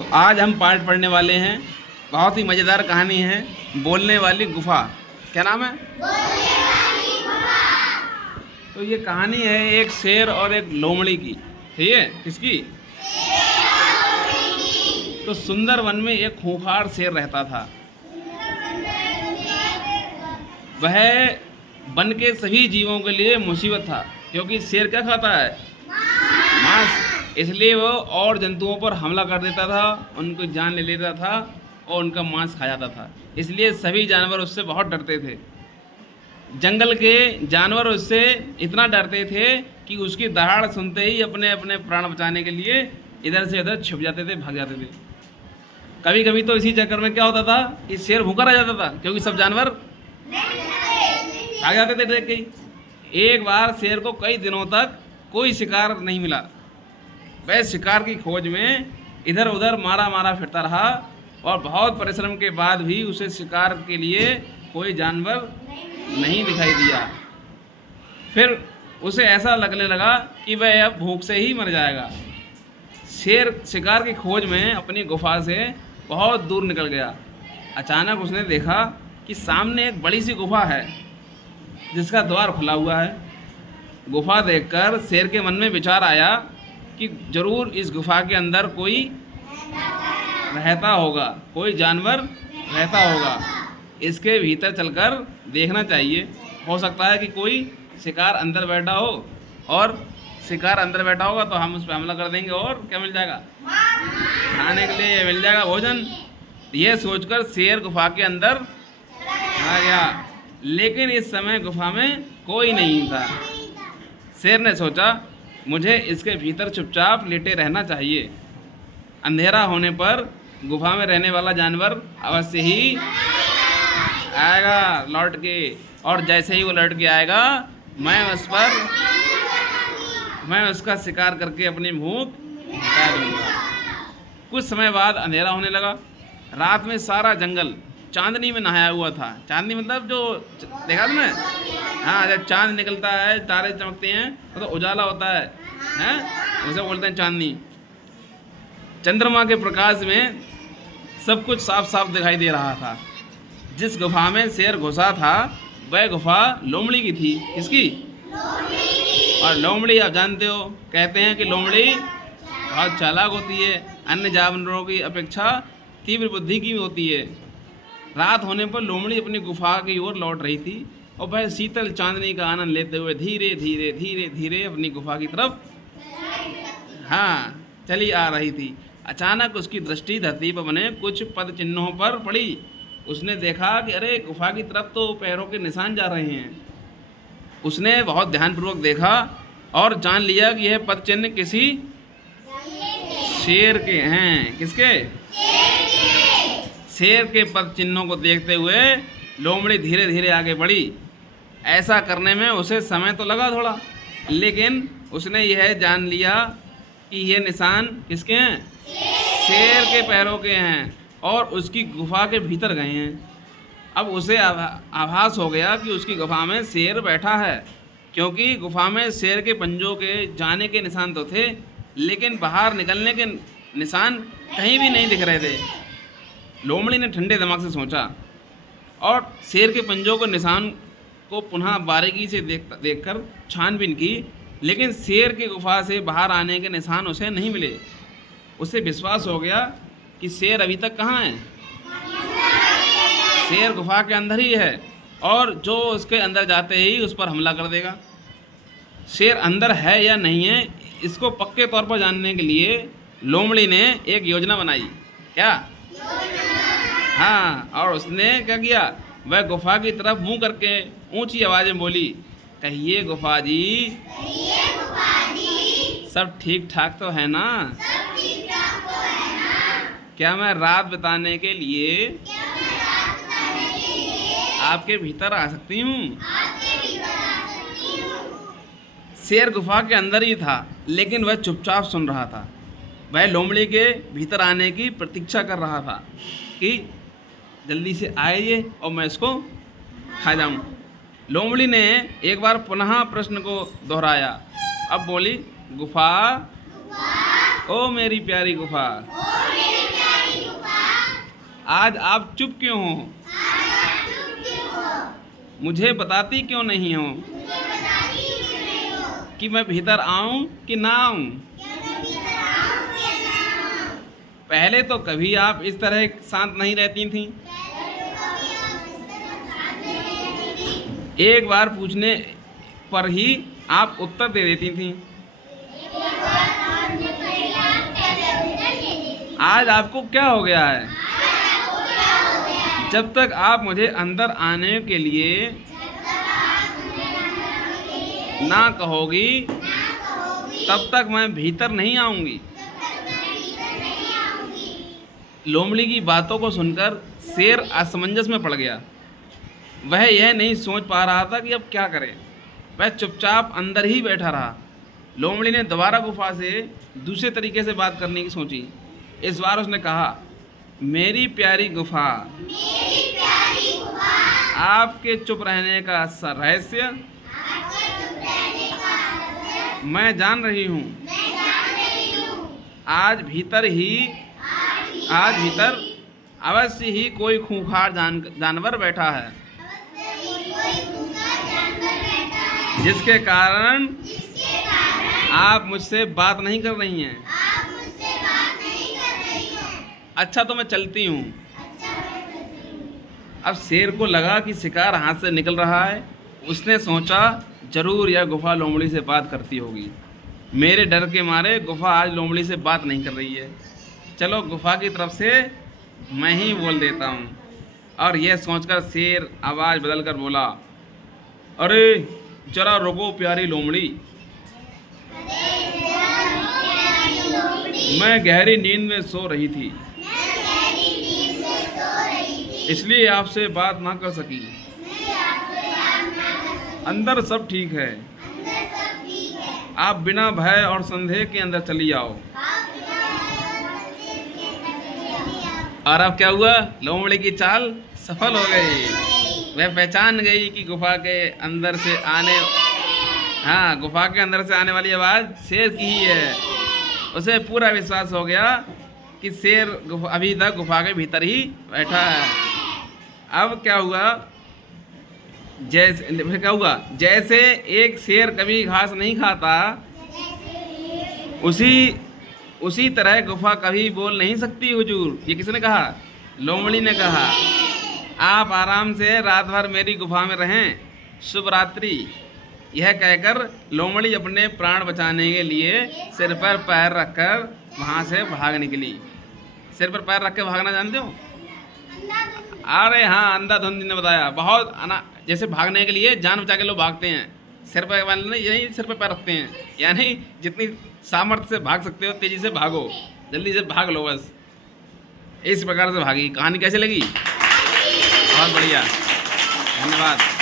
आज हम पाठ पढ़ने वाले हैं। बहुत ही मज़ेदार कहानी है, बोलने वाली गुफा। क्या नाम है? बोलने वाली गुफा। तो ये कहानी है एक शेर और एक लोमड़ी की। ठीक है? किसकी? शेर और लोमड़ी की। तो सुंदर वन में एक खूंखार शेर रहता था। वह वन के सभी जीवों के लिए मुसीबत था, क्योंकि शेर क्या खाता है? मांस। इसलिए वो और जंतुओं पर हमला कर देता था, उनको जान ले लेता था और उनका मांस खा जाता था। इसलिए सभी जानवर उससे बहुत डरते थे। जंगल के जानवर उससे इतना डरते थे कि उसकी दहाड़ सुनते ही अपने अपने प्राण बचाने के लिए इधर से उधर छिप जाते थे, भाग जाते थे। कभी कभी तो इसी चक्कर में क्या होता था कि शेर भूखा रह जाता था, क्योंकि सब जानवर भाग जाते थे देख के। एक बार शेर को कई दिनों तक कोई शिकार नहीं मिला। वह शिकार की खोज में इधर उधर मारा मारा फिरता रहा और बहुत परिश्रम के बाद भी उसे शिकार के लिए कोई जानवर नहीं दिखाई दिया। फिर उसे ऐसा लगने लगा कि वह अब भूख से ही मर जाएगा। शेर शिकार की खोज में अपनी गुफा से बहुत दूर निकल गया। अचानक उसने देखा कि सामने एक बड़ी सी गुफा है, जिसका द्वार खुला हुआ है। गुफा देखकर शेर के मन में विचार आया कि जरूर इस गुफा के अंदर कोई रहता होगा, कोई जानवर रहता होगा। इसके भीतर चलकर देखना चाहिए। हो सकता है कि कोई शिकार अंदर बैठा हो, और शिकार अंदर बैठा होगा तो हम उस पर हमला कर देंगे और क्या मिल जाएगा? खाने के लिए मिल जाएगा भोजन। यह सोचकर शेर गुफा के अंदर आ गया, लेकिन इस समय गुफा में कोई नहीं था। शेर ने सोचा, मुझे इसके भीतर चुपचाप लेटे रहना चाहिए। अंधेरा होने पर गुफा में रहने वाला जानवर अवश्य ही आएगा लौट के, और जैसे ही वो लौट के आएगा मैं उसका शिकार करके अपनी भूख मिटा दूंगा। कुछ समय बाद अंधेरा होने लगा। रात में सारा जंगल चांदनी में नहाया हुआ था। चांदनी मतलब जो देखा तुमने? हाँ, जब चांद निकलता है, तारे चमकते हैं तो उजाला होता है, उसे बोलते हैं चांदनी। चंद्रमा के प्रकाश में सब कुछ साफ साफ दिखाई दे रहा था। जिस गुफा में शेर घुसा था वह गुफा लोमड़ी की थी। किसकी? लोमड़ी की। और लोमड़ी आप जानते हो, कहते हैं कि लोमड़ी बहुत चालाक होती है, अन्य जानवरों की अपेक्षा तीव्र बुद्धि की होती है। रात होने पर लोमड़ी अपनी गुफा की ओर लौट रही थी और वह शीतल चांदनी का आनंद लेते हुए धीरे धीरे धीरे धीरे अपनी गुफा की तरफ चली आ रही थी। अचानक उसकी दृष्टि धरती पर बने कुछ पद चिन्हों पर पड़ी। उसने देखा कि अरे, गुफा की तरफ तो पैरों के निशान जा रहे हैं। उसने बहुत ध्यानपूर्वक देखा और जान लिया कि यह पद चिन्ह किसी शेर के हैं। किसके? शेर के पद चिन्हों को देखते हुए लोमड़ी धीरे धीरे आगे बढ़ी। ऐसा करने में उसे समय तो लगा थोड़ा, लेकिन उसने यह जान लिया कि ये निशान किसके हैं? शेर के पैरों के हैं, और उसकी गुफा के भीतर गए हैं। अब उसे आभास हो गया कि उसकी गुफा में शेर बैठा है, क्योंकि गुफा में शेर के पंजों के जाने के निशान तो थे, लेकिन बाहर निकलने के निशान कहीं भी नहीं दिख रहे थे। लोमड़ी ने ठंडे दिमाग से सोचा और शेर के पंजों के निशान को पुनः बारीकी से देखकर छानबीन की, लेकिन शेर की गुफा से बाहर आने के निशान उसे नहीं मिले। उसे विश्वास हो गया कि शेर अभी तक कहाँ है? शेर गुफा के अंदर ही है, और जो उसके अंदर जाते ही उस पर हमला कर देगा। शेर अंदर है या नहीं है, इसको पक्के तौर पर जानने के लिए लोमड़ी ने एक योजना बनाई। क्या? हाँ, और उसने क्या किया? वह गुफा की तरफ मुंह करके ऊंची आवाज में बोली, कहिए गुफा जी, सब ठीक ठाक तो है ना? क्या मैं रात बिताने के लिए आपके भीतर आ सकती हूँ? शेर गुफा के अंदर ही था, लेकिन वह चुपचाप सुन रहा था। वह लोमड़ी के भीतर आने की प्रतीक्षा कर रहा था कि जल्दी से आइए और मैं इसको खा जाऊं। लोमड़ी ने एक बार पुनः प्रश्न को दोहराया। अब बोली, गुफा, ओ मेरी प्यारी गुफा, आज आप चुप क्यों हो? मुझे बताती क्यों नहीं हो कि मैं भीतर आऊं कि ना आऊं? पहले तो कभी आप इस तरह शांत नहीं रहती थीं। एक बार पूछने पर ही आप उत्तर दे देती थीं। आज आपको क्या हो गया है? जब तक आप मुझे अंदर आने के लिए ना कहोगी तब तक मैं भीतर नहीं आऊंगी। लोमड़ी की बातों को सुनकर शेर असमंजस में पड़ गया। वह यह नहीं सोच पा रहा था कि अब क्या करे। वह चुपचाप अंदर ही बैठा रहा। लोमड़ी ने दोबारा गुफा से दूसरे तरीके से बात करने की सोची। इस बार उसने कहा, मेरी प्यारी गुफा, आपके चुप रहने का रहस्य मैं जान रही हूँ। आज भीतर अवश्य ही कोई खूंखार जानवर बैठा है, जिसके कारण आप मुझसे बात नहीं कर रही हैं। अच्छा तो मैं चलती हूँ। अब शेर को लगा कि शिकार हाथ से निकल रहा है। उसने सोचा, जरूर यह गुफा लोमड़ी से बात करती होगी। मेरे डर के मारे गुफा आज लोमड़ी से बात नहीं कर रही है। चलो गुफा की तरफ से मैं ही बोल देता हूँ। और यह सोचकर शेर आवाज़ बदलकर बोला, अरे जरा रुको प्यारी लोमड़ी, मैं गहरी नींद में सो रही थी, इसलिए आपसे बात ना कर सकी। अंदर सब ठीक है। आप बिना भय और संदेह के अंदर चली आओ। और अब क्या हुआ? लोमड़ी की चाल सफल हो गई। वह पहचान गई कि गुफा के अंदर से आने वाली आवाज़ शेर की ही है। उसे पूरा विश्वास हो गया कि शेर अभी तक गुफा के भीतर ही बैठा है। अब क्या हुआ? जैसे एक शेर कभी घास नहीं खाता, उसी तरह गुफा कभी बोल नहीं सकती हुजूर। ये किसने कहा? लोमड़ी ने कहा। आप आराम से रात भर मेरी गुफा में रहें। शुभ रात्रि। यह कहकर लोमड़ी अपने प्राण बचाने के लिए सिर पर पैर रखकर वहाँ से भाग निकली। सिर पर पैर रख के भागना जानते हो? अरे हाँ, अंधाधुंध ने बताया। जैसे भागने के लिए जान बचा के लोग भागते हैं, सिर पर यही सिर पर पैर रखते हैं। यानी जितनी सामर्थ्य से भाग सकते हो तेजी से भागो, जल्दी से भाग लो बस। इस प्रकार से भागी। कहानी कैसी लगी? बहुत बढ़िया, धन्यवाद।